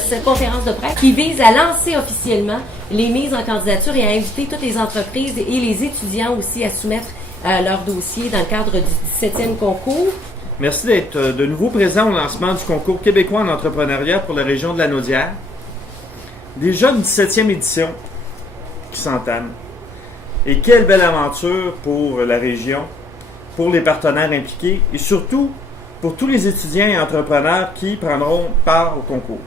cette conférence de presse qui vise à lancer officiellement les mises en candidature et à inviter toutes les entreprises et les étudiants aussi à soumettre leur dossier dans le cadre du 17e concours. Merci d'être de nouveau présent au lancement du concours québécois en entrepreneuriat pour la région de la Naudière. Déjà une 17e édition qui s'entame. Et quelle belle aventure pour la région, pour les partenaires impliqués et surtout pour tous les étudiants et entrepreneurs qui prendront part au concours.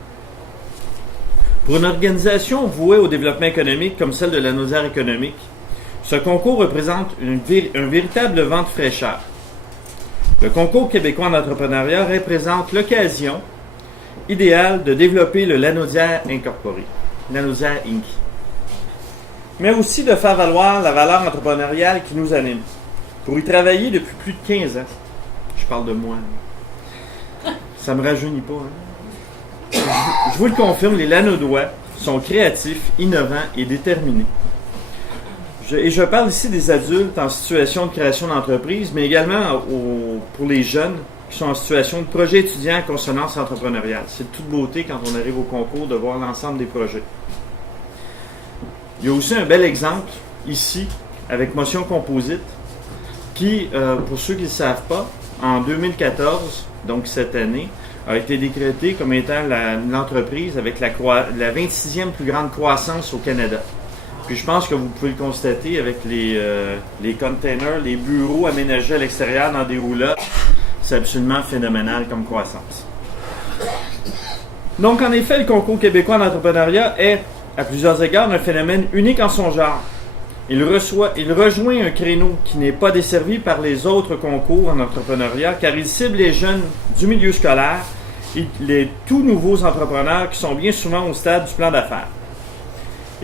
Pour une organisation vouée au développement économique comme celle de la Naudière économique, ce concours représente un véritable vent de fraîcheur. Le concours québécois en entrepreneuriat représente l'occasion idéale de développer le Lanaudière Incorporé, Lanaudière Inc., mais aussi de faire valoir la valeur entrepreneuriale qui nous anime. Pour y travailler depuis plus de 15 ans, je parle de moi, ça me rajeunit pas. Je vous le confirme, les Lanaudois sont créatifs, innovants et déterminés. Je parle ici des adultes en situation de création d'entreprise, mais également pour les jeunes qui sont en situation de projet étudiant à consonance entrepreneuriale. C'est de toute beauté quand on arrive au concours de voir l'ensemble des projets. Il y a aussi un bel exemple ici avec Motion Composite qui, pour ceux qui ne le savent pas, en 2014, donc cette année, a été décrétée comme étant l'entreprise avec la 26e plus grande croissance au Canada. Puis je pense que vous pouvez le constater avec les containers, les bureaux aménagés à l'extérieur dans des roulottes. C'est absolument phénoménal comme croissance. Donc en effet, le concours québécois en entrepreneuriat est, à plusieurs égards, un phénomène unique en son genre. Il rejoint un créneau qui n'est pas desservi par les autres concours en entrepreneuriat car il cible les jeunes du milieu scolaire et les tout nouveaux entrepreneurs qui sont bien souvent au stade du plan d'affaires.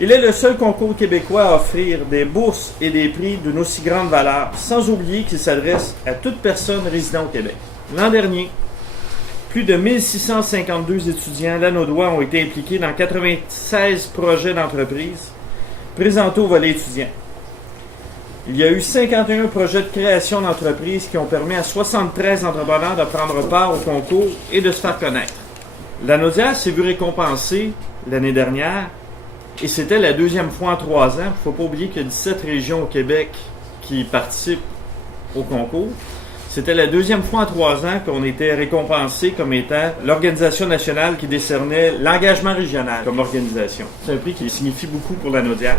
Il est le seul concours québécois à offrir des bourses et des prix d'une aussi grande valeur, sans oublier qu'il s'adresse à toute personne résidant au Québec. L'an dernier, plus de 1652 étudiants lanaudois ont été impliqués dans 96 projets d'entreprise présentés au volet étudiant. Il y a eu 51 projets de création d'entreprise qui ont permis à 73 entrepreneurs de prendre part au concours et de se faire connaître. La Naudière s'est vue récompensée l'année dernière et c'était la deuxième fois en 3 ans. Il ne faut pas oublier qu'il y a 17 régions au Québec qui participent au concours. C'était la deuxième fois en 3 ans qu'on était récompensé comme étant l'organisation nationale qui décernait l'engagement régional comme organisation. C'est un prix qui signifie beaucoup pour la Naudière.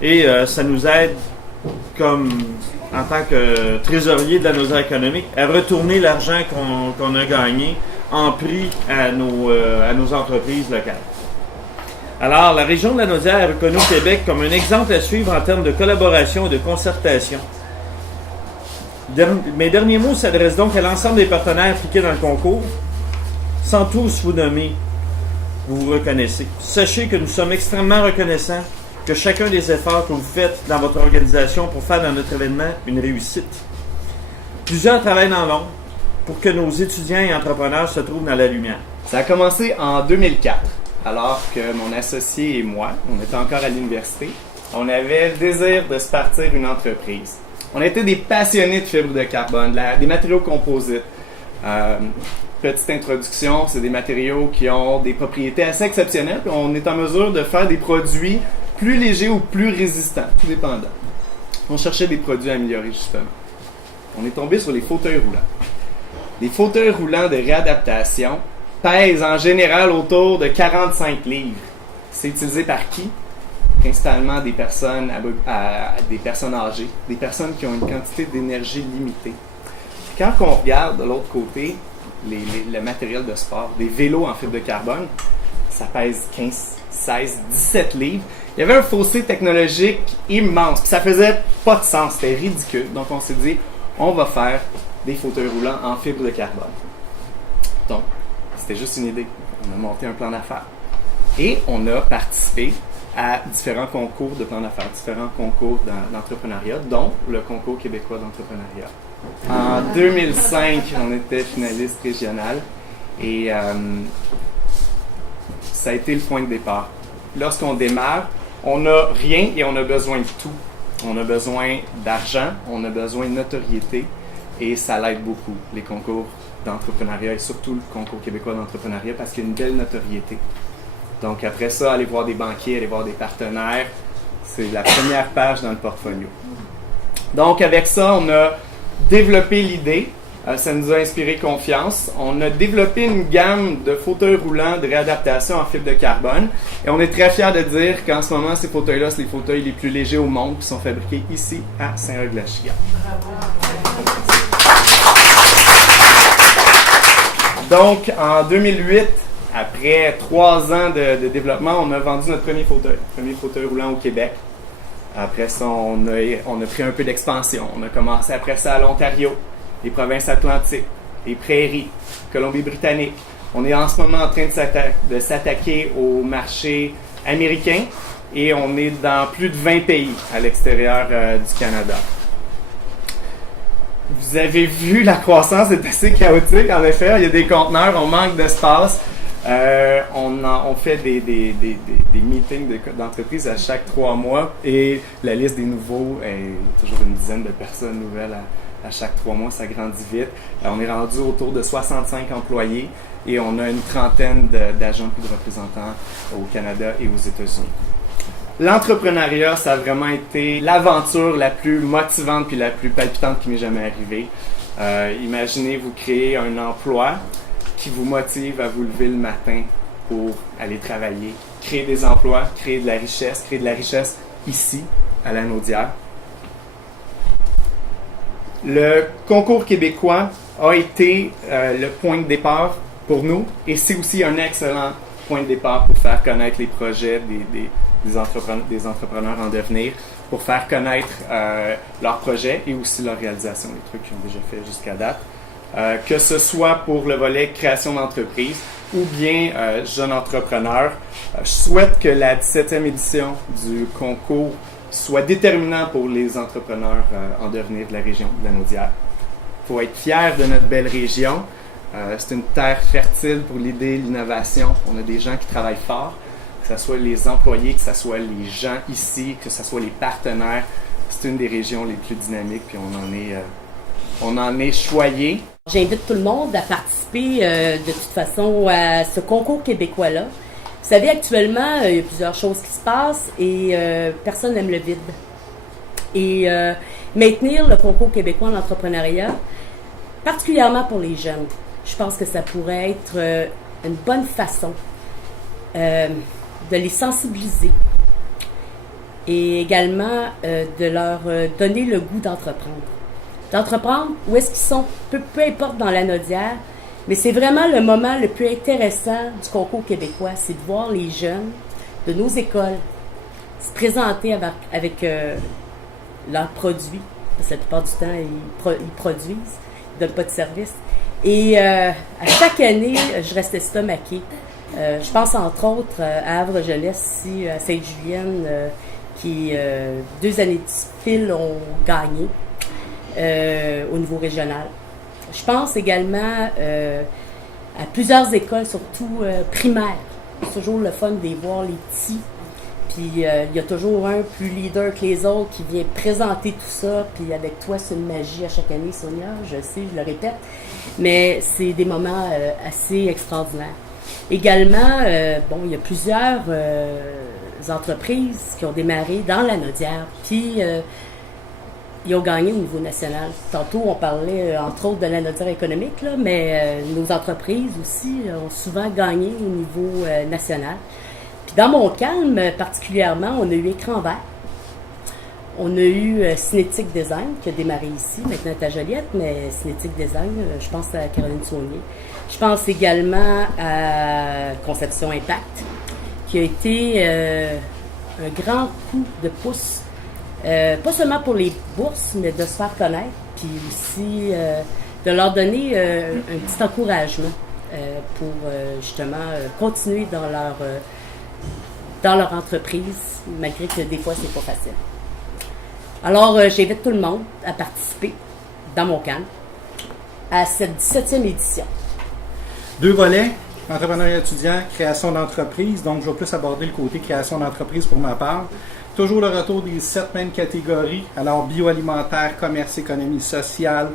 Et ça nous aide, comme en tant que trésorier de la Naudière économique, à retourner l'argent qu'on a gagné en prix à nos entreprises locales. Alors, la région de la Naudière est reconnue au Québec comme un exemple à suivre en termes de collaboration et de concertation. Mes derniers mots s'adressent donc à l'ensemble des partenaires impliqués dans le concours. Sans tous vous nommer, vous vous reconnaissez. Sachez que nous sommes extrêmement reconnaissants que chacun des efforts que vous faites dans votre organisation pour faire de notre événement une réussite. Plusieurs travaillent dans l'ombre pour que nos étudiants et entrepreneurs se trouvent dans la lumière. Ça a commencé en 2004, alors que mon associé et moi, on était encore à l'université, on avait le désir de se partir une entreprise. On était des passionnés de fibres de carbone, des matériaux composites. Petite introduction, c'est des matériaux qui ont des propriétés assez exceptionnelles. Puis on est en mesure de faire des produits plus légers ou plus résistants, tout dépendant. On cherchait des produits améliorés, justement. On est tombé sur les fauteuils roulants. Les fauteuils roulants de réadaptation pèsent en général autour de 45 livres. C'est utilisé par qui? Principalement des personnes des personnes âgées, des personnes qui ont une quantité d'énergie limitée. Quand on regarde de l'autre côté le matériel de sport, des vélos en fibre de carbone, ça pèse 15, 16, 17 livres. Il y avait un fossé technologique immense, puis ça faisait pas de sens, c'était ridicule. Donc on s'est dit, on va faire des fauteuils roulants en fibre de carbone. Donc, c'était juste une idée. On a monté un plan d'affaires. Et on a participé à différents concours de plan d'affaires, différents concours d'entrepreneuriat, dont le concours québécois d'entrepreneuriat. En 2005, on était finaliste régional et ça a été le point de départ. Lorsqu'on démarre, on n'a rien et on a besoin de tout. On a besoin d'argent, on a besoin de notoriété et ça l'aide beaucoup, les concours d'entrepreneuriat et surtout le concours québécois d'entrepreneuriat parce qu'il y a une belle notoriété. Donc après ça, aller voir des banquiers, aller voir des partenaires, c'est la première page dans le portfolio. Donc avec ça, on a développé l'idée. Ça nous a inspiré confiance. On a développé une gamme de fauteuils roulants de réadaptation en fibre de carbone. Et on est très fiers de dire qu'en ce moment, ces fauteuils-là, c'est les fauteuils les plus légers au monde qui sont fabriqués ici à Saint-Roch-de-la-Chigan. Donc, en 2008, après 3 ans de développement, on a vendu notre premier fauteuil roulant au Québec. Après ça, on a pris un peu d'expansion. On a commencé après ça à l'Ontario, les provinces atlantiques, les prairies, Colombie-Britannique. On est en ce moment en train de s'attaquer au marché américain et on est dans plus de 20 pays à l'extérieur du Canada. Vous avez vu, la croissance est assez chaotique, en effet. Il y a des conteneurs, on manque d'espace. On fait des meetings d'entreprise à chaque 3 mois et la liste des nouveaux est toujours une dizaine de personnes nouvelles à chaque 3 mois, ça grandit vite. On est rendu autour de 65 employés et on a une trentaine d'agents et de représentants au Canada et aux États-Unis. L'entrepreneuriat, ça a vraiment été l'aventure la plus motivante puis la plus palpitante qui m'est jamais arrivée. Imaginez, vous créez un emploi qui vous motive à vous lever le matin pour aller travailler, créer des emplois, créer de la richesse ici, à la Naudière. Le concours québécois a été le point de départ pour nous et c'est aussi un excellent point de départ pour faire connaître les projets des entrepreneurs en devenir, pour faire connaître leurs projets et aussi leur réalisation, les trucs qu'ils ont déjà fait jusqu'à date. Que ce soit pour le volet création d'entreprise ou bien jeune entrepreneur. Je souhaite que la 17e édition du concours soit déterminant pour les entrepreneurs en devenir de la région de la Naudière. Il faut être fier de notre belle région. C'est une terre fertile pour l'idée, l'innovation. On a des gens qui travaillent fort, que ce soit les employés, que ce soit les gens ici, que ce soit les partenaires. C'est une des régions les plus dynamiques, puis on en est choyé. J'invite tout le monde à participer de toute façon à ce concours québécois-là. Vous savez, actuellement, il y a plusieurs choses qui se passent et personne n'aime le vide. Et maintenir le concours québécois en entrepreneuriat, particulièrement pour les jeunes, je pense que ça pourrait être une bonne façon de les sensibiliser et également de leur donner le goût d'entreprendre où est-ce qu'ils sont, peu importe dans la Naudière, mais c'est vraiment le moment le plus intéressant du concours québécois, c'est de voir les jeunes de nos écoles se présenter avec leurs produits, parce que la plupart du temps, ils produisent, ils ne donnent pas de service. Et à chaque année, je reste estomaquée. Je pense entre autres à Havre-Jeunesse, ici, à Sainte-Julienne, qui 2 années de fil ont gagné. Au niveau régional. Je pense également à plusieurs écoles, surtout primaires. C'est toujours le fun de les voir, les petits. Puis il y a toujours un plus leader que les autres qui vient présenter tout ça. Puis avec toi, c'est une magie à chaque année, Sonia. Je sais, je le répète. Mais c'est des moments assez extraordinaires. Également, il y a plusieurs entreprises qui ont démarré dans la Naudière. Puis ils ont gagné au niveau national. Tantôt, on parlait entre autres de la Naudière économique, là, mais nos entreprises aussi ont souvent gagné au niveau national. Puis dans Montcalm, particulièrement, on a eu Écran Vert. On a eu Cinétique Design qui a démarré ici, maintenant à Joliette, mais Cinétique Design, je pense à Caroline Saunier. Je pense également à Conception Impact, qui a été un grand coup de pouce. Pas seulement pour les bourses, mais de se faire connaître, puis aussi de leur donner un petit encouragement pour justement continuer dans leur entreprise, malgré que des fois, c'est pas facile. Alors, j'invite tout le monde à participer dans Montcalm à cette 17e édition. 2 volets, entrepreneuriat étudiant, création d'entreprise. Donc, je vais plus aborder le côté création d'entreprise pour ma part. Toujours le retour des 7 mêmes catégories. Alors, bioalimentaire, commerce, économie sociale,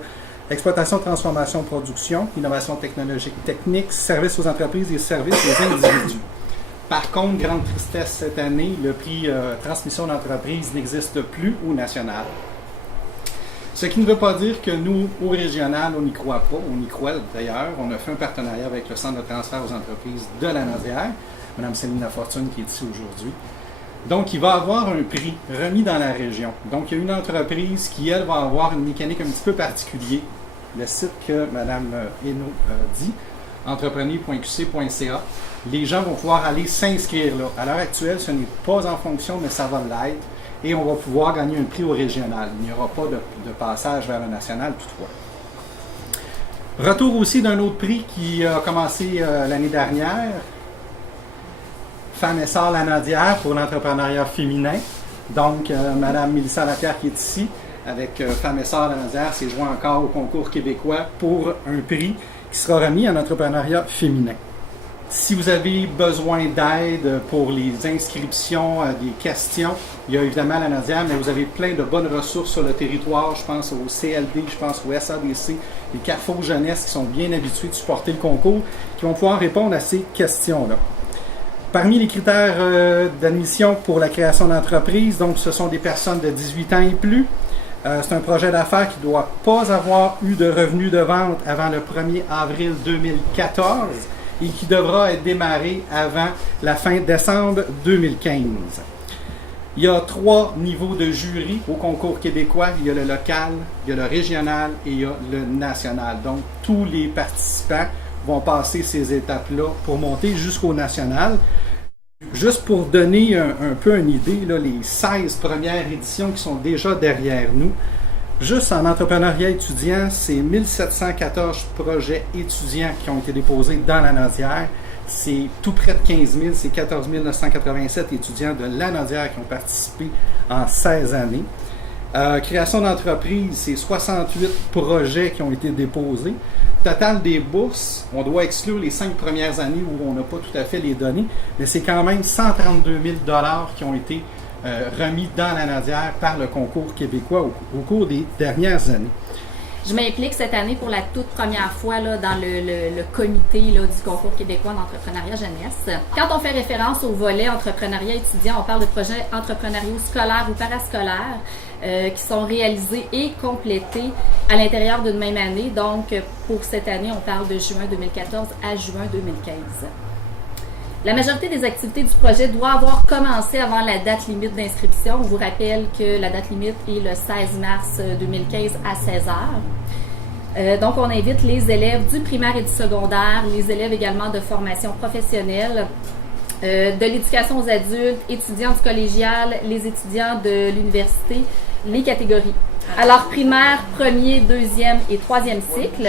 exploitation, transformation, production, innovation technologique, technique, services aux entreprises et services aux individus. Par contre, grande tristesse cette année, le prix transmission d'entreprise n'existe plus au national. Ce qui ne veut pas dire que nous, au régional, on n'y croit pas. On y croit d'ailleurs. On a fait un partenariat avec le Centre de transfert aux entreprises de la Naudière, Mme Céline Lafortune qui est ici aujourd'hui. Donc, il va avoir un prix remis dans la région. Donc, il y a une entreprise qui, elle, va avoir une mécanique un petit peu particulière. Le site que Mme Hainaut dit, entrepreneur.qc.ca. Les gens vont pouvoir aller s'inscrire là. À l'heure actuelle, ce n'est pas en fonction, mais ça va l'être. Et on va pouvoir gagner un prix au régional. Il n'y aura pas de passage vers le national, toutefois. Retour aussi d'un autre prix qui a commencé l'année dernière. Femmes Essor La Naudière pour l'entrepreneuriat féminin. Donc, Mme Mélissa Lapierre qui est ici, avec Femmes Essor La Naudière, s'est joint encore au concours québécois pour un prix qui sera remis en entrepreneuriat féminin. Si vous avez besoin d'aide pour les inscriptions, des questions, il y a évidemment la Naudière, mais vous avez plein de bonnes ressources sur le territoire. Je pense au CLD, je pense au SADC, les Carrefour Jeunesse qui sont bien habitués de supporter le concours, qui vont pouvoir répondre à ces questions-là. Parmi les critères d'admission pour la création d'entreprise, donc ce sont des personnes de 18 ans et plus. C'est un projet d'affaires qui ne doit pas avoir eu de revenus de vente avant le 1er avril 2014 et qui devra être démarré avant la fin décembre 2015. Il y a 3 niveaux de jury au concours québécois. Il y a le local, il y a le régional et il y a le national. Donc, tous les participants vont passer ces étapes-là pour monter jusqu'au national. Juste pour donner un peu une idée, là, les 16 premières éditions qui sont déjà derrière nous, juste en entrepreneuriat étudiant, c'est 1714 projets étudiants qui ont été déposés dans la Naudière. C'est tout près de 15 000, c'est 14 987 étudiants de la Naudière qui ont participé en 16 années. Création d'entreprise, c'est 68 projets qui ont été déposés. Total des bourses, on doit exclure les 5 premières années où on n'a pas tout à fait les données, mais c'est quand même 132 000 $ qui ont été remis dans la Naudière par le concours québécois au cours des dernières années. Je m'implique cette année pour la toute première fois là, dans le comité là, du concours québécois d'entrepreneuriat jeunesse. Quand on fait référence au volet entrepreneuriat étudiant, on parle de projets entrepreneuriaux scolaires ou parascolaires qui sont réalisés et complétés à l'intérieur d'une même année. Donc, pour cette année, on parle de juin 2014 à juin 2015. La majorité des activités du projet doit avoir commencé avant la date limite d'inscription. On vous rappelle que la date limite est le 16 mars 2015 à 16 h. Donc, on invite les élèves du primaire et du secondaire, les élèves également de formation professionnelle, de l'éducation aux adultes, étudiants du collégial, les étudiants de l'université, les catégories. Alors, primaire, premier, deuxième et troisième cycle.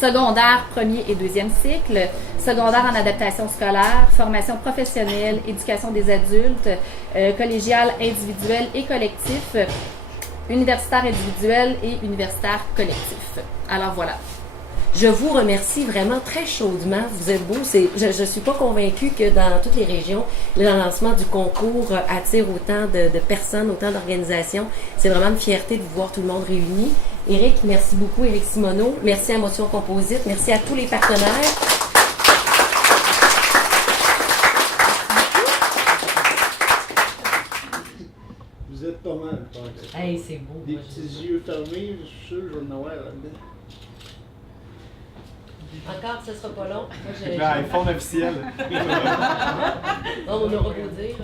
Secondaire, premier et deuxième cycle, secondaire en adaptation scolaire, formation professionnelle, éducation des adultes, collégial individuel et collectif, universitaire individuel et universitaire collectif. Alors voilà. Je vous remercie vraiment très chaudement. Vous êtes beaux. Je ne suis pas convaincue que dans toutes les régions, le lancement du concours attire autant de personnes, autant d'organisations. C'est vraiment une fierté de vous voir tout le monde réuni. Éric, merci beaucoup. Éric Simoneau. Merci à Motion Composite. Merci à tous les partenaires. Vous êtes pas mal. Hey, c'est beau. Des petits yeux fermés, je suis sûr que je vais en avoir là-dedans. Encore, ce sera pas long. L'iPhone officiel. On aura beau dire.